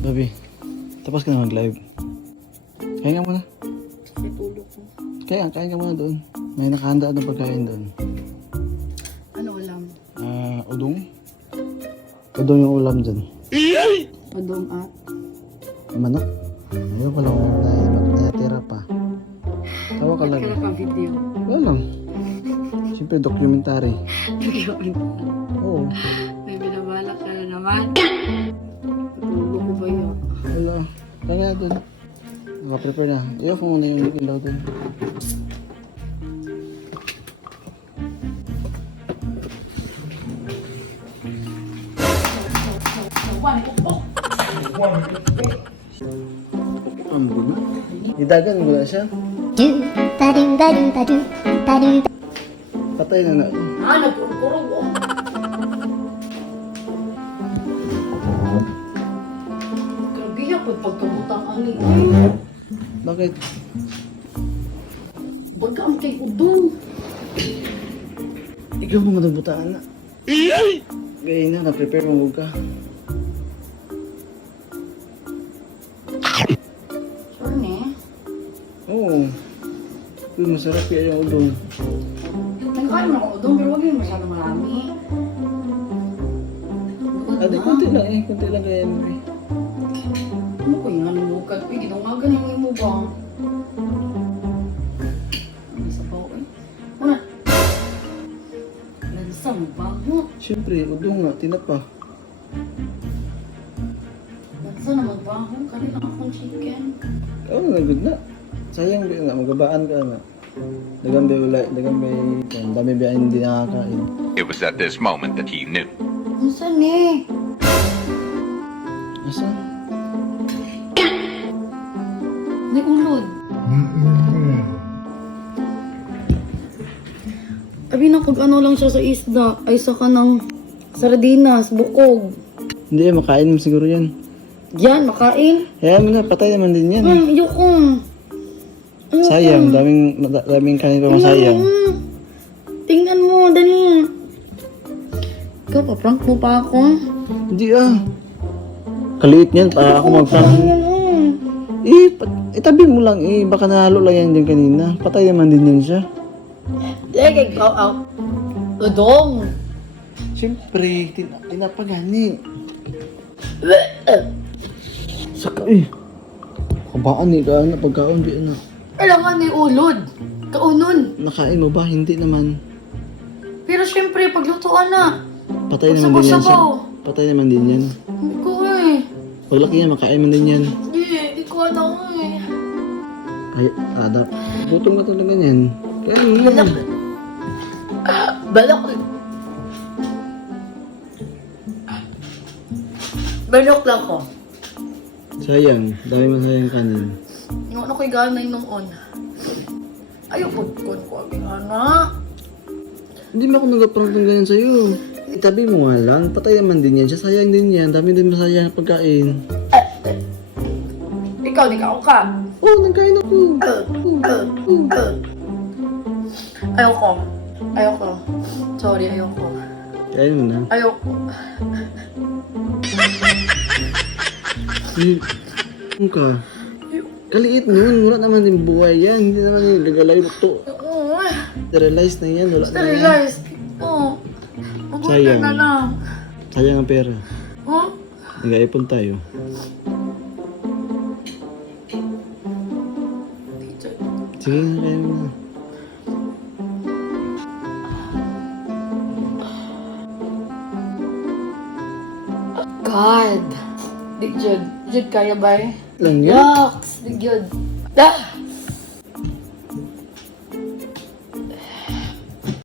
Baby, tapos ka na mag-live. Kain ka muna. May tulog ko. Kain ka muna doon. May nakahanda na pagkain doon. Ano ulam? Udong? Udong yung ulam dyan. Padong at? Manok? Ayaw ko lang natira pa. Tawa ka lang. Ba't ka na pa-video? Wala lang. Siyempre documentary. Oo. May binabalak ka na naman. Patulog ko ba yun? Wala. Kaya doon. Naka-prepare na. Ayaw ko muna yung ilaw doon. Ang gulo. Idagan mo na siya. Patay na na. Nagkurkurog oh. Grabe yan pagkabutang ani. Bakit? Ba't ka ang kay udong? Ikaw mo madabutaan na. Gaya na, na-prepare mo ka. Sure ne? Oo. Uy, masarap yan yung udong. Nagkain mo ng udong pero huwag yun masyado marami. Adi, konti lang eh. Konti lang kaya mo eh. Ano ko yung nanunukad? Uy, ginungagan yung mo ba? Ano sa bao eh? Una. Lansa mo ba? Siyempre, udong nga, tinapa. Lansa na magbaho. Kanina akong chicken. Oo, nagod na. Sayang din na, magabaan ka na. Dagan ba dami ba hindi nakakain. It was at this moment that he knew. Saan eh? Asa? May ulod. Abi na kung ano lang siya sa isda, ay saka ng sardinas, bukog. Hindi, makain mo siguro yan. Yan, makain. Hayaan mo na, patay naman din yan. Ayoko. Sayang, daming kanin pa masayang. Tingnan mo, dali. Ikaw, pa-prank mo pa ako. Hindi ah. Kaliit niyan, para ako mag-prank. Itabi mo lang eh, baka nahalo lang yan dyan kanina. Patay naman din yan siya. Sige, ikaw, udong. Siyempre, tinapagani. Saka eh. Kabaan eh, kaan na pagkaon di na. Kailangan ni ulod. Kaunon. Nakain mo ba? Hindi naman. Pero syempre, paglutuan na. Patay naman din yan siya. Sabaw-sabaw. Patay naman din yan. Hindi ko eh. Paglaki yan, makain man din yan. Hindi ko alam eh. Ay, adap. Gutom na talaga yan. Kaya ano yan. Balok. Balok lang ko. Sayang, dami masayang kanin. Yung ano ko'y ganay noon. Ayaw ko aging anak. Hindi mo ako nag-prank ng ganyan sa'yo. Itabi mo nga lang, patay naman din yan siya. Sayang din yan, dami din masayang pagkain. Ikaw, nikaw ka. Oo, nagkain ako. Ayoko. Ayoko. Sorry, ayoko. Kain mo na. Ayoko. Ano ka? Kaliit nun, wala naman din buhay yan. Hindi naman yung gagalay mo to. Sterilize na yan, wala na yan. Sterilize. Oo. Mag-order Sayang. na lang. Sayang ang pera. Huh? Nag-iPhone tayo. Sige na, kaya mo na. God. Di Jud. Jud, kaya ba eh? Lang yan? Yucks. Di Jud. Ah!